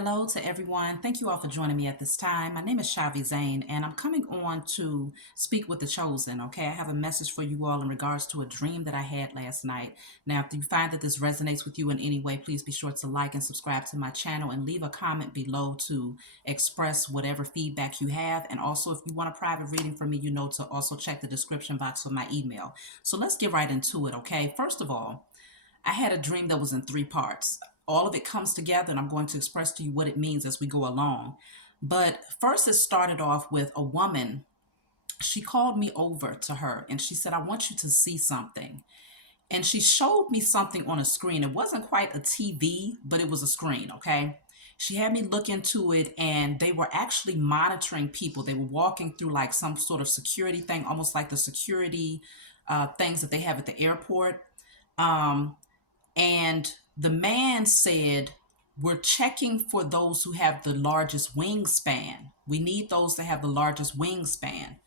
Hello to everyone. Thank you all for joining me at this time. My name is Shavi Zane, and I'm coming on to speak with the chosen. Okay, I have a message for you all in regards to a dream that I had last night. Now, if you find that this resonates with you in any way, please be sure to like and subscribe to my channel and leave a comment below to express whatever feedback you have. And also, if you want a private reading from me, to also check the description box for my email. So let's get right into it. Okay, first of all, I had a dream that was in three parts. All of it comes together, and I'm going to express to you what it means as we go along. But first, it started off with a woman. She called me over to her and she said, I want you to see something. And she showed me something on a screen. It wasn't quite a TV, but it was a screen, okay? She had me look into it, and they were actually monitoring people. They were walking through like some sort of security thing, almost like the security things that they have at the airport. Um, and the man said, we're checking for those who have the largest wingspan. We need those that have the largest wingspan.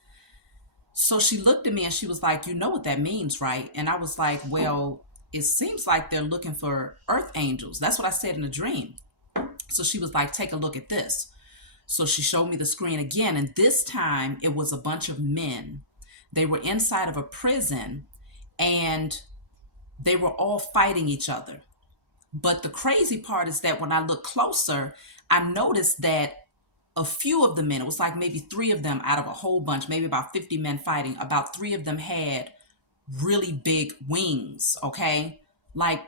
So she looked at me and she was like, you know what that means, right? And I was like, well, it seems like they're looking for earth angels. That's what I said in the dream. So she was like, take a look at this. So she showed me the screen again. And this time it was a bunch of men. They were inside of a prison and they were all fighting each other. But the crazy part is that when I look closer, I noticed that a few of the men, it was like maybe three of them out of a whole bunch, maybe about 50 men fighting, about three of them had really big wings, okay? Like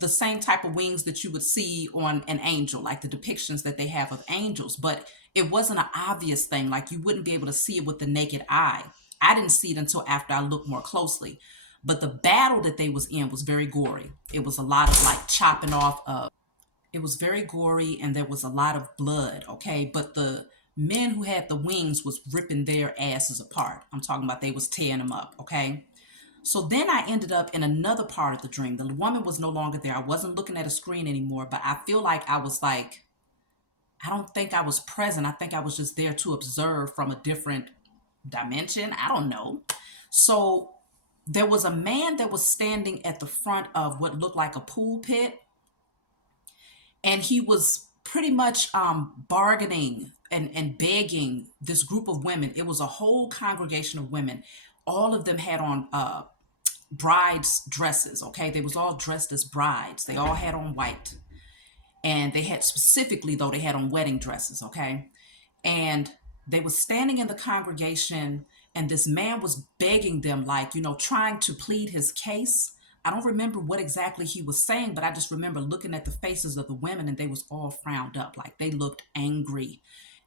the same type of wings that you would see on an angel, like the depictions that they have of angels. But it wasn't an obvious thing. Like you wouldn't be able to see it with the naked eye. I didn't see it until after I looked more closely. But the battle that they was in was very gory. It was a lot of like chopping off of, it was very gory and there was a lot of blood, okay? But the men who had the wings was ripping their asses apart. I'm talking about they was tearing them up, okay? So then I ended up in another part of the dream. The woman was no longer there. I wasn't looking at a screen anymore, but I feel like I was like, I don't think I was present. I think I was just there to observe from a different dimension. I don't know. So there was a man that was standing at the front of what looked like a pool pit, and he was pretty much bargaining and begging this group of women. It was a whole congregation of women. All of them had on brides dresses, okay? They was all dressed as brides. They all had on white. And they had specifically, though, they had on wedding dresses, okay? And they were standing in the congregation, and this man was begging them, like, trying to plead his case. I don't remember what exactly he was saying, but I just remember looking at the faces of the women and they was all frowned up, like they looked angry.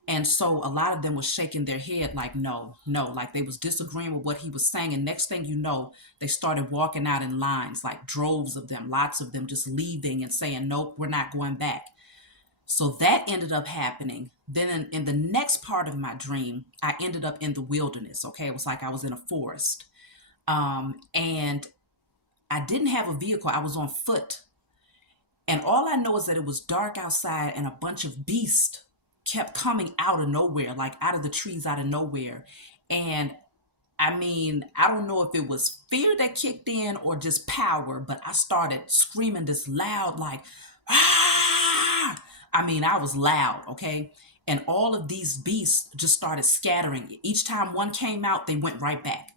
And so a lot of them was shaking their head like, no, no, like they was disagreeing with what he was saying. And next thing you know, they started walking out in lines, like droves of them, lots of them just leaving and saying, nope, we're not going back. So that ended up happening. Then in the next part of my dream, I ended up in the wilderness. Okay. It was like I was in a forest. And I didn't have a vehicle. I was on foot. And all I know is that it was dark outside and a bunch of beasts kept coming out of nowhere, like out of the trees, out of nowhere. And I mean, I don't know if it was fear that kicked in or just power, but I started screaming this loud, like, ah! I mean, I was loud, okay? And all of these beasts just started scattering. Each time one came out, they went right back.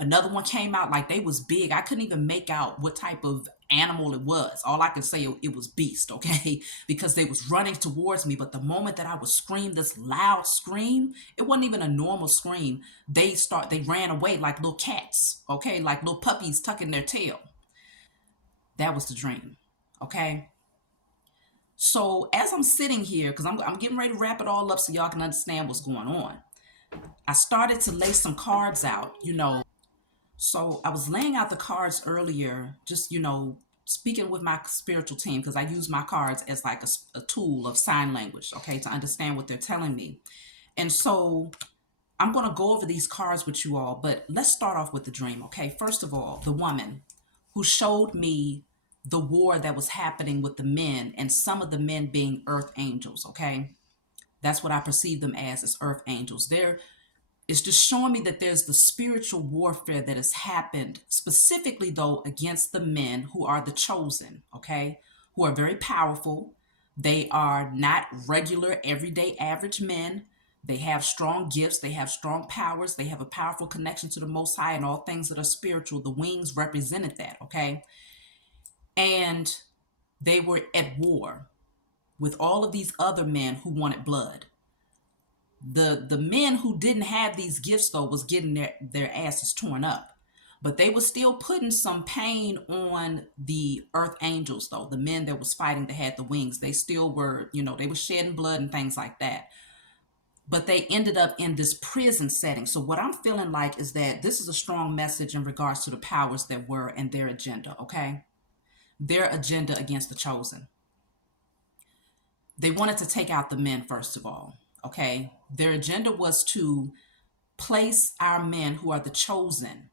Another one came out like they was big. I couldn't even make out what type of animal it was. All I could say it was beast, okay? Because they was running towards me. But the moment that I would scream this loud scream, it wasn't even a normal scream. They ran away like little cats, okay? Like little puppies tucking their tail. That was the dream, okay? So as I'm sitting here, because I'm getting ready to wrap it all up so y'all can understand what's going on, I started to lay some cards out, So I was laying out the cards earlier, just, speaking with my spiritual team, because I use my cards as like a tool of sign language, okay, to understand what they're telling me. And so I'm going to go over these cards with you all, but let's start off with the dream, okay? First of all, the woman who showed me the war that was happening with the men, and some of the men being earth angels, okay? That's what I perceive them as earth angels. It's just showing me that there's the spiritual warfare that has happened, specifically, though, against the men who are the chosen, okay, who are very powerful. They are not regular, everyday, average men. They have strong gifts. They have strong powers. They have a powerful connection to the Most High and all things that are spiritual. The wings represented that, okay? And they were at war with all of these other men who wanted blood. The men who didn't have these gifts, though, was getting their asses torn up. But they were still putting some pain on the earth angels, though. The men that was fighting that had the wings, they still were, they were shedding blood and things like that. But they ended up in this prison setting. So what I'm feeling like is that this is a strong message in regards to the powers that were and their agenda, okay? Their agenda against the chosen. They wanted to take out the men, first of all, okay? Their agenda was to place our men who are the chosen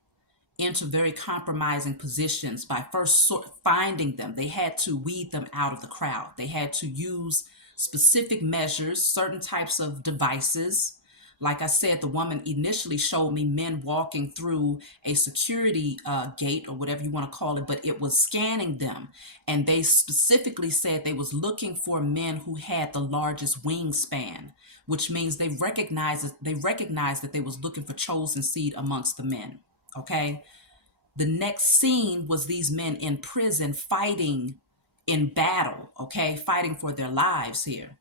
into very compromising positions by first finding them. They had to weed them out of the crowd. They had to use specific measures, certain types of devices. Like I said, the woman initially showed me men walking through a security gate or whatever you want to call it, but it was scanning them. And they specifically said they was looking for men who had the largest wingspan, which means they recognized that they was looking for chosen seed amongst the men. Okay. The next scene was these men in prison fighting in battle, okay, fighting for their lives here,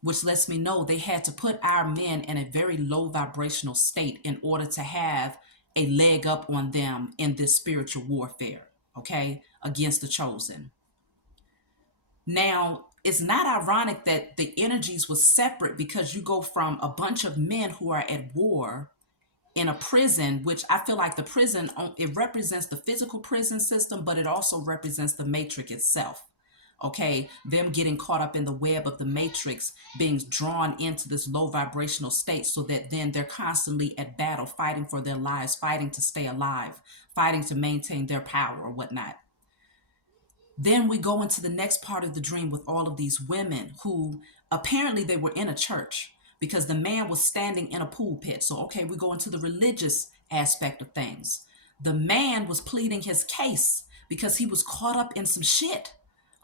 which lets me know they had to put our men in a very low vibrational state in order to have a leg up on them in this spiritual warfare, okay, against the chosen. Now, it's not ironic that the energies was separate, because you go from a bunch of men who are at war in a prison, which I feel like the prison, it represents the physical prison system, but it also represents the matrix itself. Okay, them getting caught up in the web of the matrix, being drawn into this low vibrational state, so that then they're constantly at battle, fighting for their lives, fighting to stay alive, fighting to maintain their power or whatnot. Then we go into the next part of the dream with all of these women who apparently they were in a church, because the man was standing in a pulpit. So, okay, we go into the religious aspect of things. The man was pleading his case because he was caught up in some shit.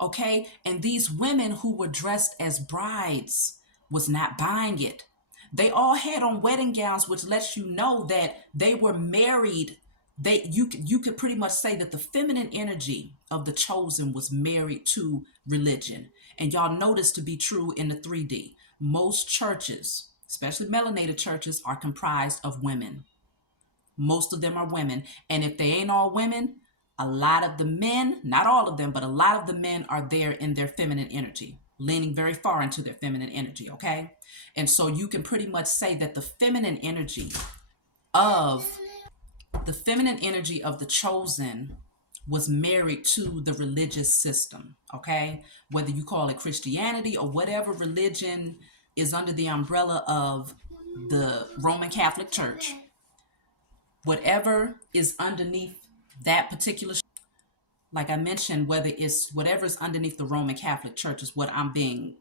Okay. And these women who were dressed as brides was not buying it. They all had on wedding gowns, which lets you know that they were married. You could pretty much say that the feminine energy of the chosen was married to religion. And y'all know this to be true in the 3D. Most churches, especially melanated churches, are comprised of women. Most of them are women. And if they ain't all women, a lot of the men, not all of them, but a lot of the men are there in their feminine energy, leaning very far into their feminine energy, okay? And so you can pretty much say that the feminine energy of the chosen was married to the religious system, okay? Whether you call it Christianity or whatever religion is under the umbrella of the Roman Catholic Church, whatever is underneath that particular, like I mentioned, whether it's whatever's underneath the Roman Catholic Church is what I'm being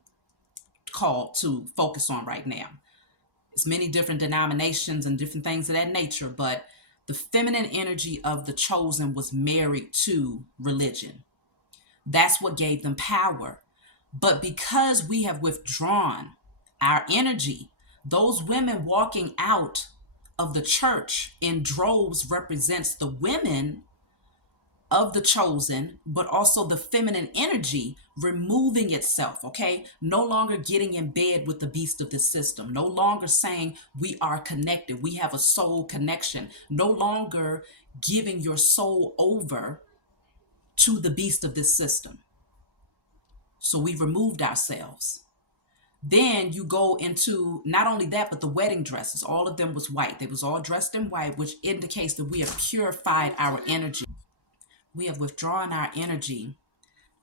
called to focus on right now. It's many different denominations and different things of that nature, but the feminine energy of the chosen was married to religion. That's what gave them power. But because we have withdrawn our energy, those women walking out of the church in droves represents the women of the chosen, but also the feminine energy removing itself, okay? No longer getting in bed with the beast of this system. No longer saying we are connected. We have a soul connection. No longer giving your soul over to the beast of this system. So we removed ourselves. Then you go into not only that, but the wedding dresses. All of them was white. They was all dressed in white, which indicates that we have purified our energy. We have withdrawn our energy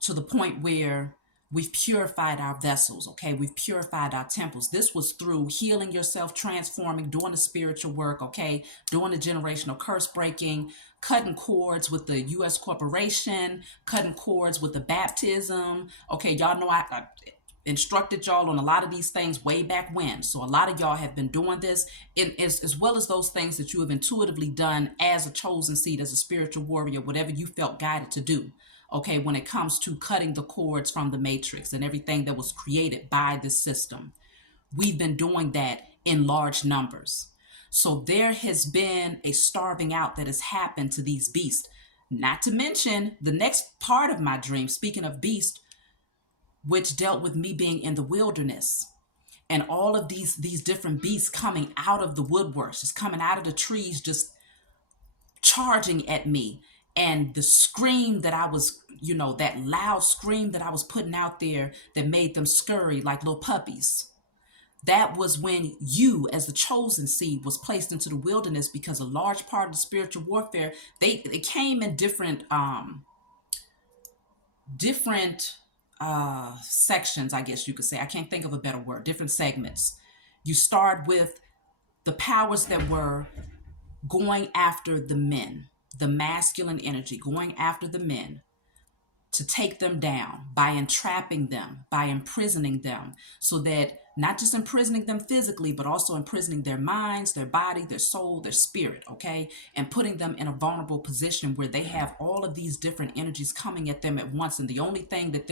to the point where we've purified our vessels, okay? We've purified our temples. This was through healing yourself, transforming, doing the spiritual work, okay? Doing the generational curse breaking, cutting cords with the U.S. corporation, cutting cords with the baptism. Okay, y'all know I instructed y'all on a lot of these things way back when. So a lot of y'all have been doing this, as well as those things that you have intuitively done as a chosen seed, as a spiritual warrior, whatever you felt guided to do. okay, when it comes to cutting the cords from the matrix and everything that was created by this system. We've been doing that in large numbers. So there has been a starving out that has happened to these beasts. Not to mention the next part of my dream, speaking of beast, which dealt with me being in the wilderness and all of these different beasts coming out of the woodworks, just coming out of the trees, just charging at me. And the scream that I was, that loud scream that I was putting out there that made them scurry like little puppies. That was when you, as the chosen seed, was placed into the wilderness, because a large part of the spiritual warfare, they came in different sections, I guess you could say. I can't think of a better word. Different segments. You start with the powers that were going after the men, the masculine energy, going after the men to take them down by entrapping them, by imprisoning them, so that not just imprisoning them physically, but also imprisoning their minds, their body, their soul, their spirit, okay? And putting them in a vulnerable position where they have all of these different energies coming at them at once. And the only thing that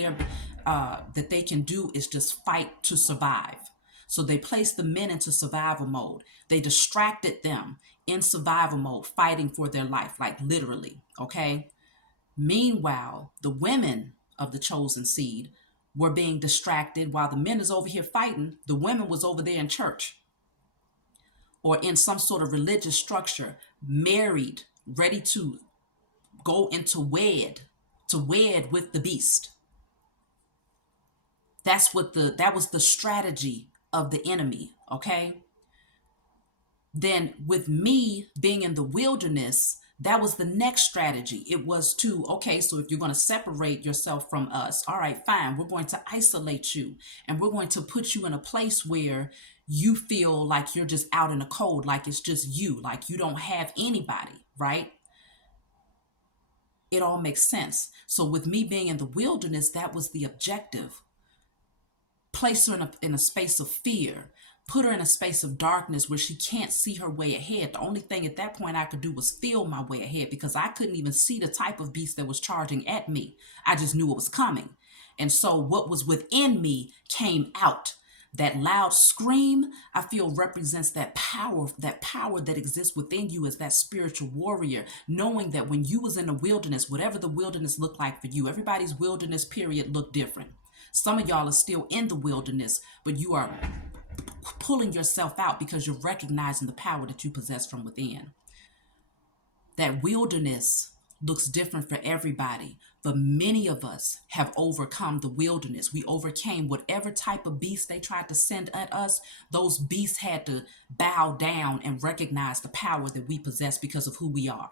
they can do is just fight to survive. So they placed the men into survival mode. They distracted them in survival mode, fighting for their life, like literally, okay? Meanwhile, the women of the chosen seed were being distracted while the men is over here fighting. The women was over there in church or in some sort of religious structure, married, ready to go into to wed with the beast. That was the strategy of the enemy, okay? Then with me being in the wilderness, that was the next strategy. It was to, okay, so if you're going to separate yourself from us, all right, fine, we're going to isolate you and we're going to put you in a place where you feel like you're just out in the cold, like it's just you, like you don't have anybody, right? It all makes sense. So with me being in the wilderness, that was the objective. Place her in a space of fear, put her in a space of darkness where she can't see her way ahead. The only thing at that point I could do was feel my way ahead, because I couldn't even see the type of beast that was charging at me. I just knew it was coming. And so what was within me came out. That loud scream, I feel, represents that power that exists within you as that spiritual warrior, knowing that when you was in the wilderness, whatever the wilderness looked like for you, everybody's wilderness period looked different. Some of y'all are still in the wilderness, but you are pulling yourself out because you're recognizing the power that you possess from within. That wilderness looks different for everybody, but many of us have overcome the wilderness. We overcame whatever type of beast they tried to send at us. Those beasts had to bow down and recognize the power that we possess because of who we are.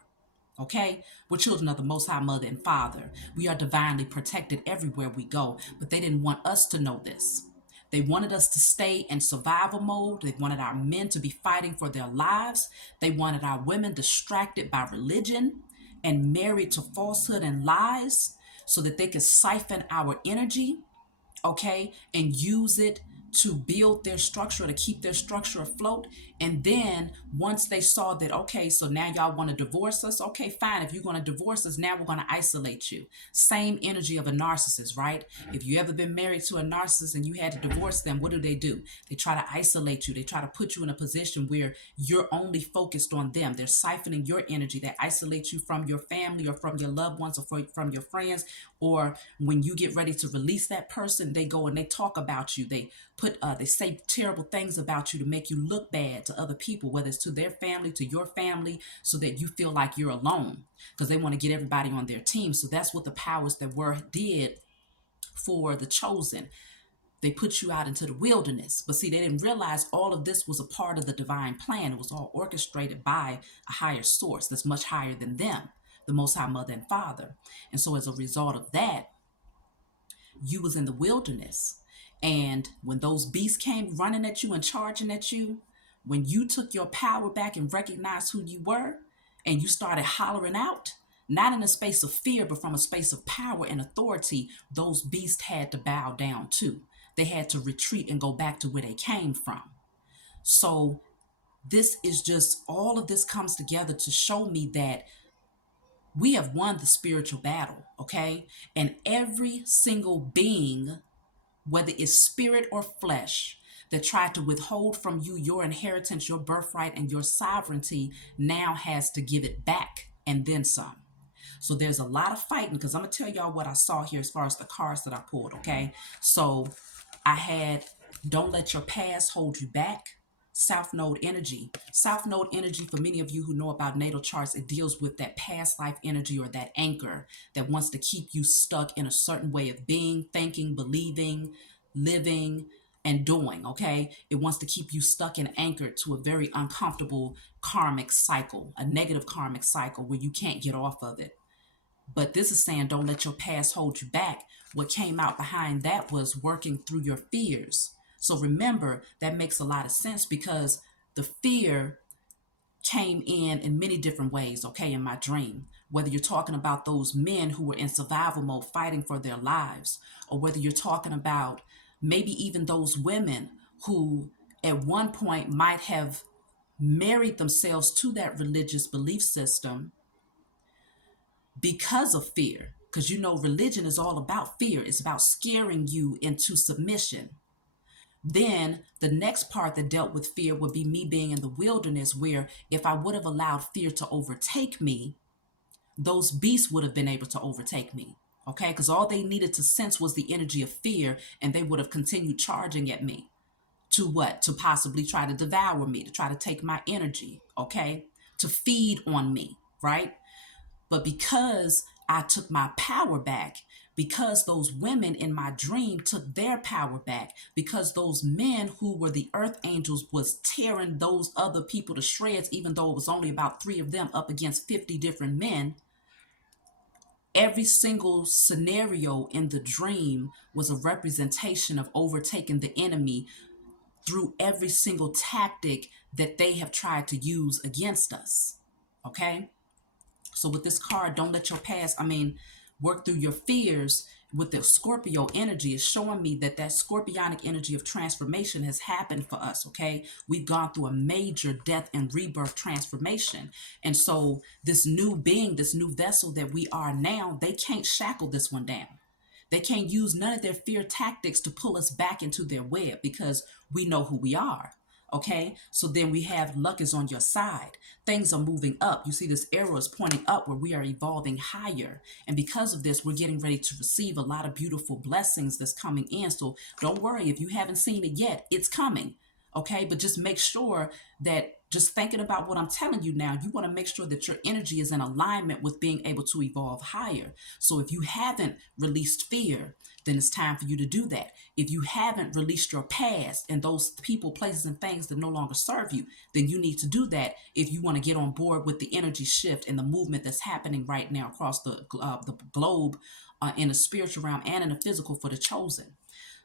Okay? We're children of the Most High Mother and Father. We are divinely protected everywhere we go, but they didn't want us to know this. They wanted us to stay in survival mode. They wanted our men to be fighting for their lives. They wanted our women distracted by religion and married to falsehood and lies so that they could siphon our energy, okay, and use it to build their structure, to keep their structure afloat. And then once they saw that, okay, so now y'all want to divorce us, okay, fine. If you're going to divorce us, now we're going to isolate you. Same energy of a narcissist, right? If you ever been married to a narcissist and you had to divorce them, what do? They try to isolate you. They try to put you in a position where you're only focused on them. They're siphoning your energy. They isolate you from your family or from your loved ones or from your friends. Or when you get ready to release that person, they go and they talk about you. They say terrible things about you to make you look bad to other people, whether it's to their family, to your family, so that you feel like you're alone, because they want to get everybody on their team. So that's what the powers that were did for the chosen. They put you out into the wilderness. But see, they didn't realize all of this was a part of the divine plan. It was all orchestrated by a higher source that's much higher than them, the Most High Mother and Father. And so as a result of that, you was in the wilderness. And when those beasts came running at you and charging at you, when you took your power back and recognized who you were, and you started hollering out, not in a space of fear, but from a space of power and authority, those beasts had to bow down too. They had to retreat and go back to where they came from. So this is just, all of this comes together to show me that We have won the spiritual battle, okay? And every single being, whether it's spirit or flesh, that tried to withhold from you your inheritance, your birthright, and your sovereignty, now has to give it back and then some. So there's a lot of fighting, because I'm going to tell y'all what I saw here as far as the cards that I pulled, okay? So I had Don't Let Your Past Hold You Back. South Node energy. South Node energy, for many of you who know about natal charts, it deals with that past life energy or that anchor that wants to keep you stuck in a certain way of being, thinking, believing, living, and doing, okay? It wants to keep you stuck and anchored to a very uncomfortable karmic cycle, a negative karmic cycle where you can't get off of it. But this is saying don't let your past hold you back. What came out behind that was working through your fears. So remember, that makes a lot of sense because the fear came in many different ways, okay, in my dream. Whether you're talking about those men who were in survival mode fighting for their lives, or whether you're talking about maybe even those women who at one point might have married themselves to that religious belief system because of fear. Because you know, religion is all about fear, it's about scaring you into submission. Then the next part that dealt with fear would be me being in the wilderness, where if I would have allowed fear to overtake me, those beasts would have been able to overtake me. Okay, because all they needed to sense was the energy of fear, and they would have continued charging at me to what? To possibly try to devour me, to try to take my energy, okay, to feed on me, right? But because I took my power back, because those women in my dream took their power back, because those men who were the earth angels was tearing those other people to shreds, even though it was only about 3 of them up against 50 different men, every single scenario in the dream was a representation of overtaking the enemy through every single tactic that they have tried to use against us. Okay? So with this card, don't let your past, work through your fears. With the Scorpio energy, is showing me that that scorpionic energy of transformation has happened for us, okay? We've gone through a major death and rebirth transformation. And so this new being, this new vessel that we are now, they can't shackle this one down. They can't use none of their fear tactics to pull us back into their web because we know who we are. Okay, so then we have luck is on your side. Things are moving up. You see, this arrow is pointing up where we are evolving higher. And because of this, we're getting ready to receive a lot of beautiful blessings that's coming in. So don't worry if you haven't seen it yet, it's coming. Okay, but just make sure that just thinking about what I'm telling you now, you want to make sure that your energy is in alignment with being able to evolve higher. So if you haven't released fear, then it's time for you to do that. If you haven't released your past and those people, places, and things that no longer serve you, then you need to do that if you want to get on board with the energy shift and the movement that's happening right now across the globe, in the spiritual realm and in the physical for the chosen.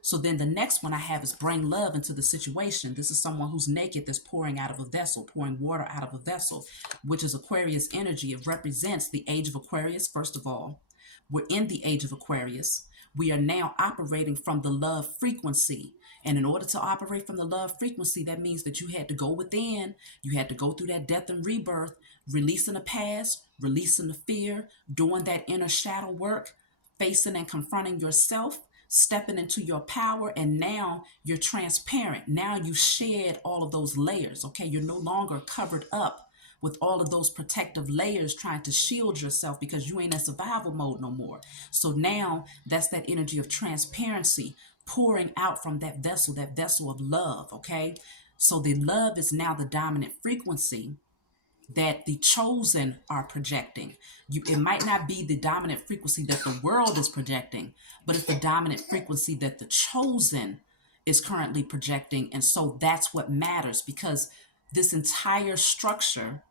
So then the next one I have is bring love into the situation. This is someone who's naked that's pouring out of a vessel, pouring water out of a vessel, which is Aquarius energy. It represents the age of Aquarius, first of all. We're in the age of Aquarius. We are now operating from the love frequency. And in order to operate from the love frequency, that means that you had to go within, you had to go through that death and rebirth, releasing the past, releasing the fear, doing that inner shadow work, facing and confronting yourself, stepping into your power, and now you're transparent. Now you shed all of those layers, okay? You're no longer covered up with all of those protective layers trying to shield yourself because you ain't in survival mode no more. So now that's that energy of transparency pouring out from that vessel of love, okay? So the love is now the dominant frequency that the chosen are projecting. It might not be the dominant frequency that the world is projecting, but it's the dominant frequency that the chosen is currently projecting. And so that's what matters, because this entire structure,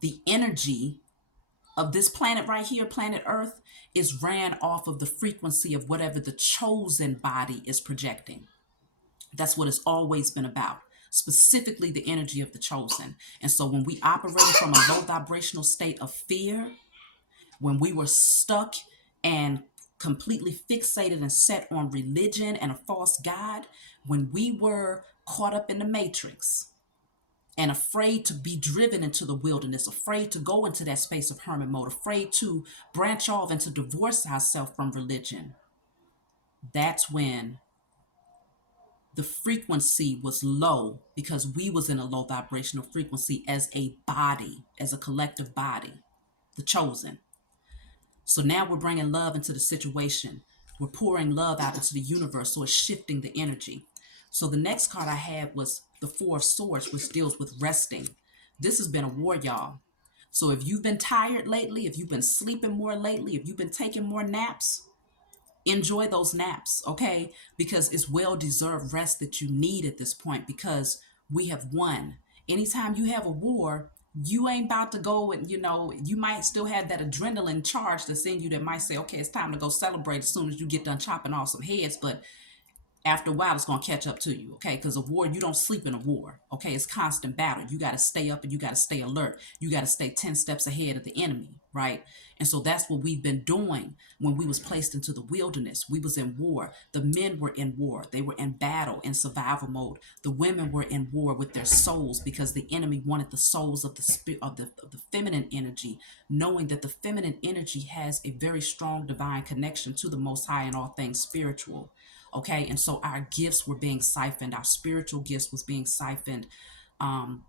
the energy of this planet right here, planet Earth, is ran off of the frequency of whatever the chosen body is projecting. That's what it's always been about, specifically the energy of the chosen. And so when we operated from a low vibrational state of fear, when we were stuck and completely fixated and set on religion and a false God, when we were caught up in the matrix, and afraid to be driven into the wilderness, afraid to go into that space of hermit mode, afraid to branch off and to divorce ourselves from religion, that's when the frequency was low, because we was in a low vibrational frequency as a body, as a collective body, the chosen. So now we're bringing love into the situation. We're pouring love out into the universe, so it's shifting the energy. So the next card I had was the Four of Swords, which deals with resting. This has been a war, y'all. So if you've been tired lately, if you've been sleeping more lately, if you've been taking more naps, enjoy those naps, okay? Because it's well deserved rest that you need at this point, because we have won. Anytime you have a war, you ain't about to go and, you might still have that adrenaline charge that's in you that might say, okay, it's time to go celebrate as soon as you get done chopping off some heads. But after a while, it's going to catch up to you, okay? Because a war, you don't sleep in a war, okay? It's constant battle. You got to stay up and you got to stay alert. You got to stay 10 steps ahead of the enemy, right? And so that's what we've been doing when we was placed into the wilderness. We was in war. The men were in war. They were in battle, in survival mode. The women were in war with their souls, because the enemy wanted the souls of the spirit, of the feminine energy, knowing that the feminine energy has a very strong divine connection to the Most High in all things spiritual. Okay, and so our gifts were being siphoned, our spiritual gifts was being siphoned.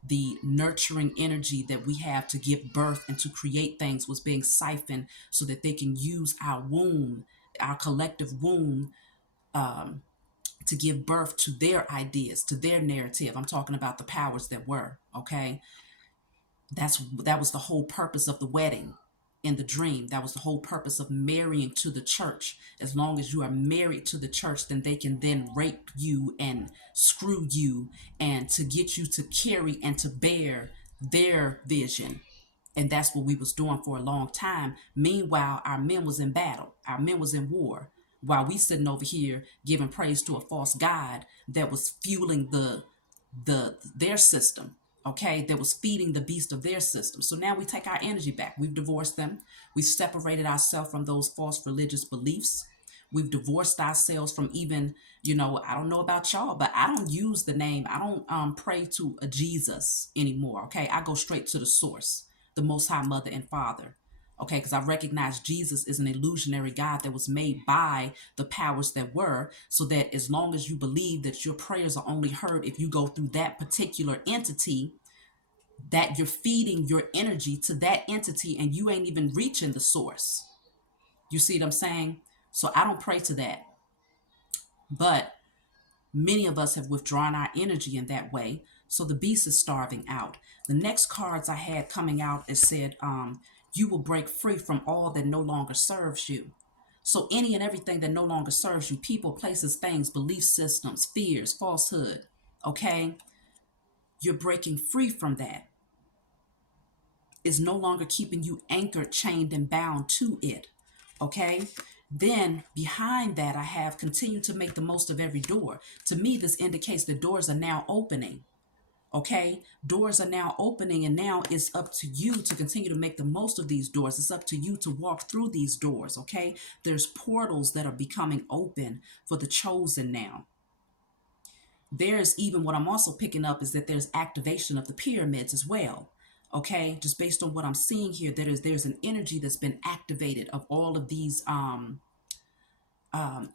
The nurturing energy that we have to give birth and to create things was being siphoned, so that they can use our womb, our collective womb, to give birth to their ideas, to their narrative. I'm talking about the powers that were, okay? That was the whole purpose of the wedding in the dream. That was the whole purpose of marrying to the church. As long as you are married to the church, then they can then rape you and screw you, and to get you to carry and to bear their vision. And that's what we was doing for a long time. Meanwhile, our men was in battle, our men was in war, while we sitting over here giving praise to a false god that was fueling their system, okay, that was feeding the beast of their system. So now we take our energy back. We've divorced them. We've separated ourselves from those false religious beliefs. We've divorced ourselves from even, I don't know about y'all, but I don't use the name, I don't pray to a Jesus anymore, okay? I go straight to the source, the Most High Mother and Father, okay? Because I recognize Jesus is an illusionary God that was made by the powers that were, so that as long as you believe that your prayers are only heard if you go through that particular entity, that you're feeding your energy to that entity and you ain't even reaching the source. You see what I'm saying? So I don't pray to that. But many of us have withdrawn our energy in that way. So the beast is starving out. The next cards I had coming out, it said, you will break free from all that no longer serves you. So any and everything that no longer serves you, people, places, things, belief systems, fears, falsehood, okay? You're breaking free from that. It's no longer keeping you anchored, chained, and bound to it, okay? Then behind that, I have continued to make the most of every door. To me, this indicates that doors are now opening. Okay, doors are now opening, and now it's up to you to continue to make the most of these doors. It's up to you to walk through these doors. Okay, there's portals that are becoming open for the chosen now. There's even, what I'm also picking up is that there's activation of the pyramids as well. Okay, just based on what I'm seeing here, there's an energy that's been activated of all of these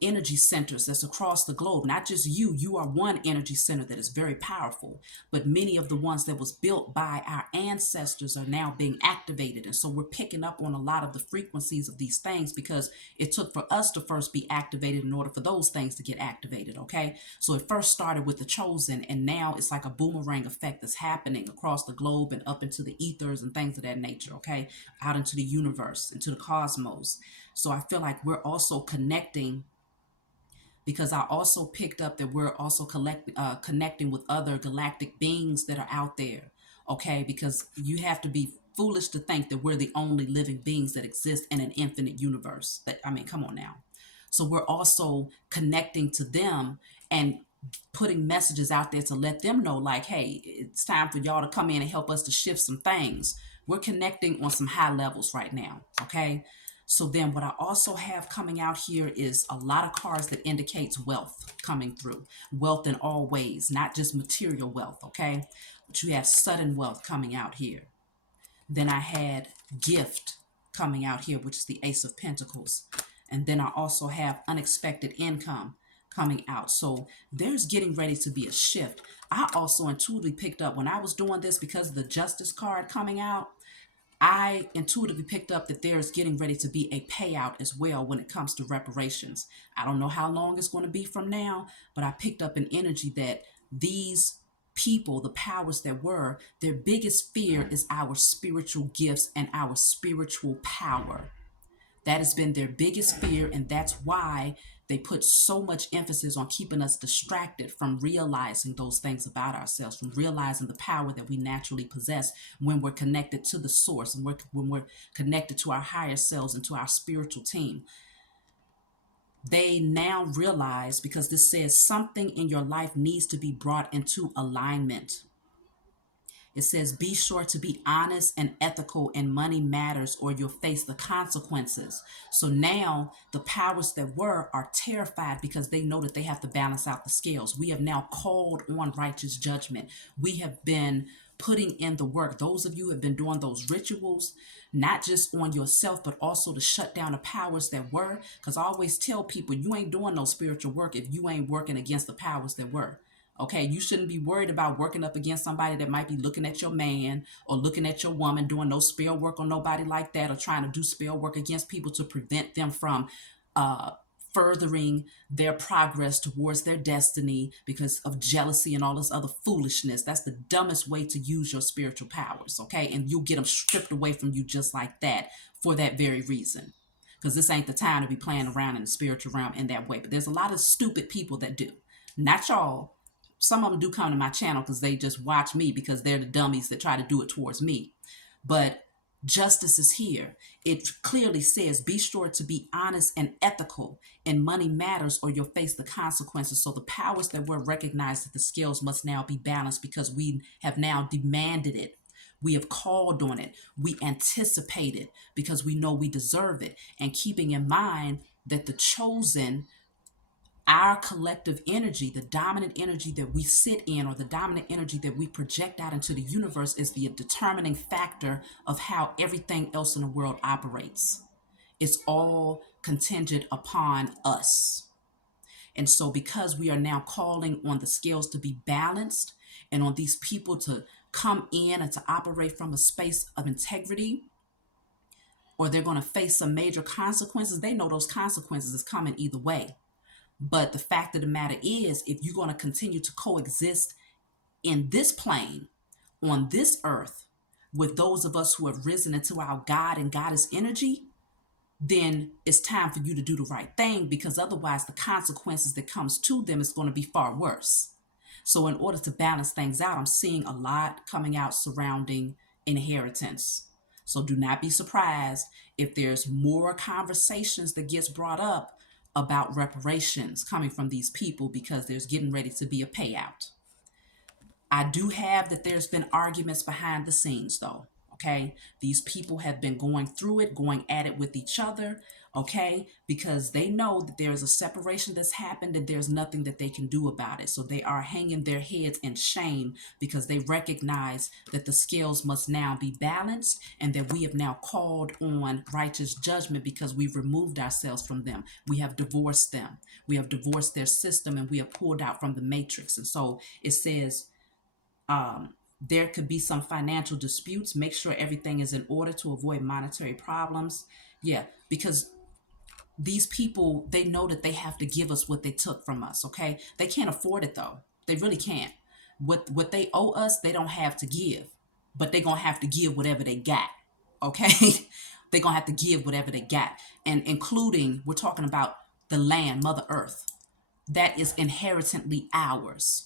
energy centers that's across the globe. Not just you. You are one energy center that is very powerful, but many of the ones that was built by our ancestors are now being activated. And so we're picking up on a lot of the frequencies of these things, because it took for us to first be activated in order for those things to get activated. Okay, so it first started with the chosen, and now it's like a boomerang effect that's happening across the globe and up into the ethers and things of that nature. Okay, out into the universe, into the cosmos. So I feel like we're also connecting, because I also picked up that we're also connecting with other galactic beings that are out there. Okay, because you have to be foolish to think that we're the only living beings that exist in an infinite universe. I mean, come on now. So we're also connecting to them and putting messages out there to let them know, like, hey, it's time for y'all to come in and help us to shift some things. We're connecting on some high levels right now. Okay. So then what I also have coming out here is a lot of cards that indicates wealth coming through. Wealth in all ways, not just material wealth, okay? But you have sudden wealth coming out here. Then I had gift coming out here, which is the Ace of Pentacles. And then I also have unexpected income coming out. So there's getting ready to be a shift. I also intuitively picked up when I was doing this, because of the Justice card coming out, I intuitively picked up that there's getting ready to be a payout as well when it comes to reparations. I don't know how long it's going to be from now, but I picked up an energy that these people, the powers that were, their biggest fear is our spiritual gifts and our spiritual power. That has been their biggest fear, and that's why they put so much emphasis on keeping us distracted from realizing those things about ourselves, from realizing the power that we naturally possess when we're connected to the source, and when we're connected to our higher selves and to our spiritual team. They now realize, because this says something in your life needs to be brought into alignment. It says, be sure to be honest and ethical in money matters or you'll face the consequences. So now the powers that were are terrified because they know that they have to balance out the scales. We have now called on righteous judgment. We have been putting in the work. Those of you who have been doing those rituals, not just on yourself, but also to shut down the powers that were. Because I always tell people, you ain't doing no spiritual work if you ain't working against the powers that were. Okay, you shouldn't be worried about working up against somebody that might be looking at your man or looking at your woman, doing no spell work on nobody like that, or trying to do spell work against people to prevent them from uh, furthering their progress towards their destiny because of jealousy and all this other foolishness. That's the dumbest way to use your spiritual powers, okay? And you'll get them stripped away from you just like that for that very reason. Because this ain't the time to be playing around in the spiritual realm in that way. But there's a lot of stupid people that do. Not y'all. Some of them do come to my channel because they just watch me because they're the dummies that try to do it towards me. But justice is here. It clearly says, be sure to be honest and ethical in money matters or you'll face the consequences. So the powers that were recognized that the scales must now be balanced because we have now demanded it. We have called on it. We anticipate it because we know we deserve it. And keeping in mind that the chosen, our collective energy, the dominant energy that we sit in, or the dominant energy that we project out into the universe, is the determining factor of how everything else in the world operates. It's all contingent upon us. And so because we are now calling on the scales to be balanced and on these people to come in and to operate from a space of integrity, or they're going to face some major consequences, they know those consequences is coming either way. But the fact of the matter is, if you're going to continue to coexist in this plane, on this earth, with those of us who have risen into our God and Goddess energy, then it's time for you to do the right thing, because otherwise the consequences that comes to them is going to be far worse. So in order to balance things out, I'm seeing a lot coming out surrounding inheritance. So do not be surprised if there's more conversations that gets brought up about reparations coming from these people, because there's getting ready to be a payout. I do have that there's been arguments behind the scenes though. Okay. These people have been going through it, going at it with each other. Okay. Because they know that there is a separation that's happened and there's nothing that they can do about it. So they are hanging their heads in shame because they recognize that the scales must now be balanced and that we have now called on righteous judgment because we've removed ourselves from them. We have divorced them. We have divorced their system and we have pulled out from the matrix. And so it says, there could be some financial disputes. Make sure everything is in order to avoid monetary problems. Yeah, because these people, they know that they have to give us what they took from us, okay? They can't afford it though. They really can't. What they owe us, they don't have to give. But they're going to have to give whatever they got, okay? They're going to have to give whatever they got. And including, we're talking about the land, Mother Earth. That is inherently ours.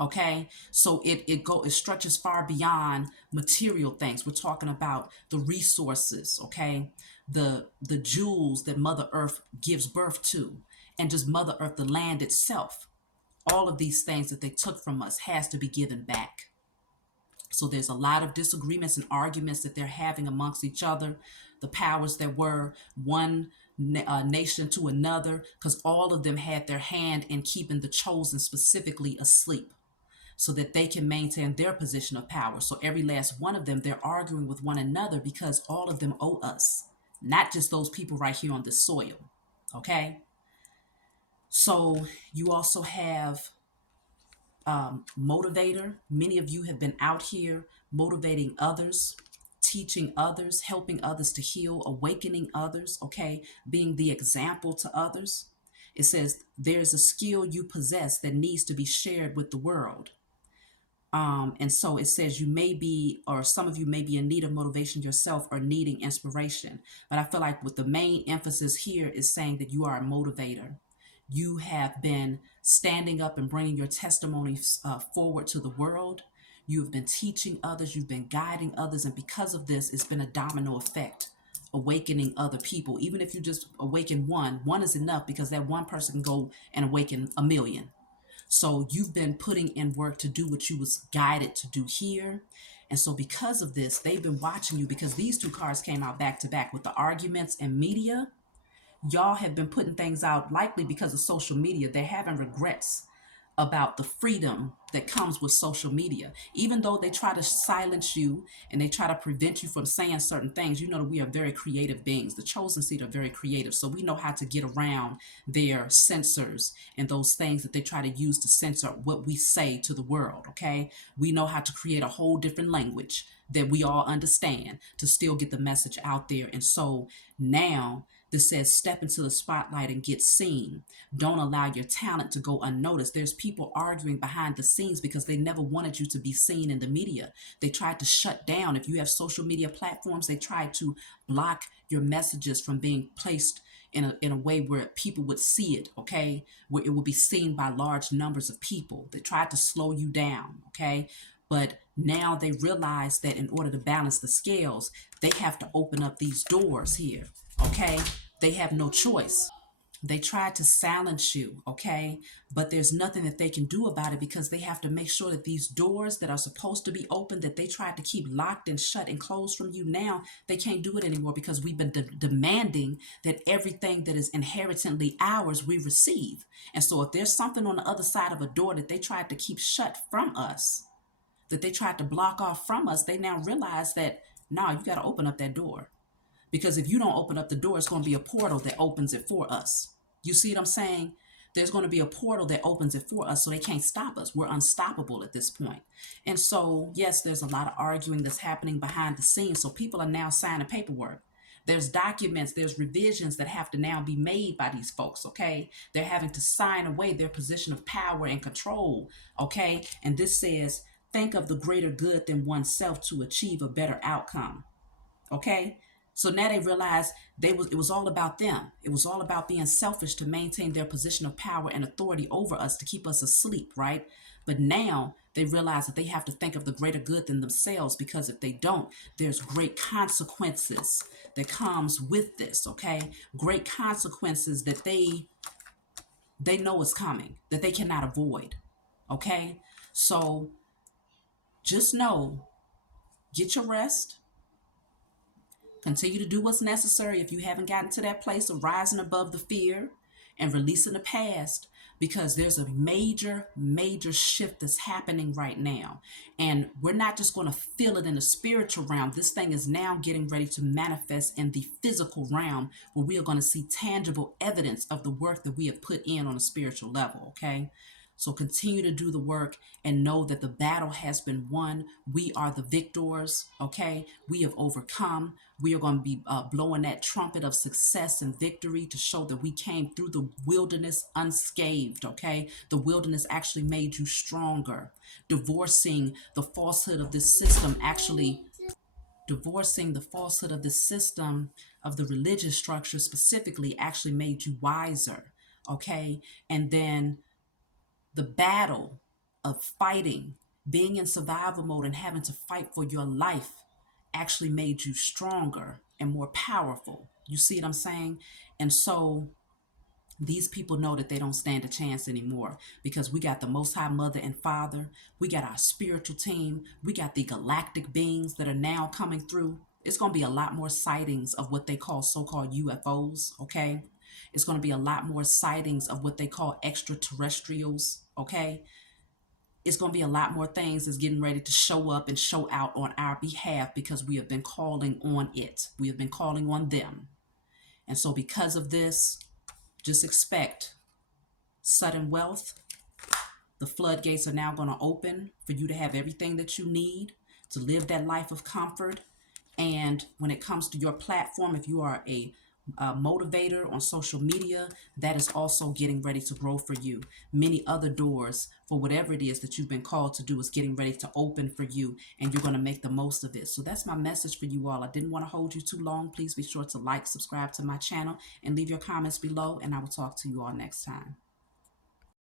Okay, so it stretches far beyond material things. We're talking about the resources, okay, the jewels that Mother Earth gives birth to, and just Mother Earth, the land itself. All of these things that they took from us has to be given back. So there's a lot of disagreements and arguments that they're having amongst each other, the powers that were, one nation to another, because all of them had their hand in keeping the chosen specifically asleep so that they can maintain their position of power. So every last one of them, they're arguing with one another because all of them owe us, not just those people right here on this soil. Okay? So you also have motivator. Many of you have been out here motivating others, teaching others, helping others to heal, awakening others, okay? Being the example to others. It says there's a skill you possess that needs to be shared with the world. And so it says you may be, or some of you may be in need of motivation yourself or needing inspiration. But I feel like what the main emphasis here is saying that you are a motivator. You have been standing up and bringing your testimonies forward to the world. You've been teaching others, you've been guiding others. And because of this, it's been a domino effect, awakening other people. Even if you just awaken one is enough because that one person can go and awaken a million. So you've been putting in work to do what you was guided to do here. And so because of this, they've been watching you because these two cards came out back to back with the arguments and media. Y'all have been putting things out likely because of social media. They're having regrets about the freedom that comes with social media. Even though they try to silence you and they try to prevent you from saying certain things, you know that we are very creative beings. The chosen seed are very creative. So we know how to get around their censors and those things that they try to use to censor what we say to the world, okay? We know how to create a whole different language that we all understand to still get the message out there. And so now this says step into the spotlight and get seen. Don't allow your talent to go unnoticed. There's people arguing behind the scenes because they never wanted you to be seen in the media. They tried to shut down. If you have social media platforms, they tried to block your messages from being placed in a way where people would see it, okay? Where it would be seen by large numbers of people. They tried to slow you down, okay? But now they realize that in order to balance the scales, they have to open up these doors here, okay? They have no choice. They tried to silence you, okay? But there's nothing that they can do about it because they have to make sure that these doors that are supposed to be open, that they tried to keep locked and shut and closed from you now, they can't do it anymore because we've been demanding that everything that is inherently ours, we receive. And so if there's something on the other side of a door that they tried to keep shut from us, that they tried to block off from us, they now realize that, no, you got to open up that door. Because if you don't open up the door, it's going to be a portal that opens it for us. You see what I'm saying? There's going to be a portal that opens it for us so they can't stop us. We're unstoppable at this point. And so, yes, there's a lot of arguing that's happening behind the scenes. So people are now signing paperwork. There's documents, there's revisions that have to now be made by these folks, okay? They're having to sign away their position of power and control, okay? And this says, think of the greater good than oneself to achieve a better outcome. Okay? So now they realize it was all about them. It was all about being selfish to maintain their position of power and authority over us to keep us asleep, right? But now they realize that they have to think of the greater good than themselves because if they don't, there's great consequences that comes with this, okay? Great consequences that they know is coming, that they cannot avoid. Okay? So just know, get your rest. Continue to do what's necessary if you haven't gotten to that place of rising above the fear and releasing the past, because there's a major, major shift that's happening right now. And we're not just going to feel it in the spiritual realm. This thing is now getting ready to manifest in the physical realm where we are going to see tangible evidence of the work that we have put in on a spiritual level, okay? So continue to do the work and know that the battle has been won. We are the victors, okay? We have overcome. We are going to be blowing that trumpet of success and victory to show that we came through the wilderness unscathed, okay? The wilderness actually made you stronger. Divorcing the falsehood of the system of the religious structure specifically actually made you wiser, okay? And then the battle of fighting, being in survival mode and having to fight for your life actually made you stronger and more powerful. You see what I'm saying? And so These people know that they don't stand a chance anymore because we got the Most High Mother and Father. We got our spiritual team. We got the galactic beings that are now coming through. It's going to be a lot more sightings of what they call so-called UFOs, okay? It's going to be a lot more sightings of what they call extraterrestrials, okay? It's going to be a lot more things that's getting ready to show up and show out on our behalf because we have been calling on it. We have been calling on them. And so because of this, just expect sudden wealth. The floodgates are now going to open for you to have everything that you need to live that life of comfort. And when it comes to your platform, if you are a motivator on social media, that is also getting ready to grow for you. Many other doors for whatever it is that you've been called to do is getting ready to open for you, and you're going to make the most of it. So that's my message for you all. I didn't want to hold you too long. Please be sure to like, subscribe to my channel, and leave your comments below, and I will talk to you all next time.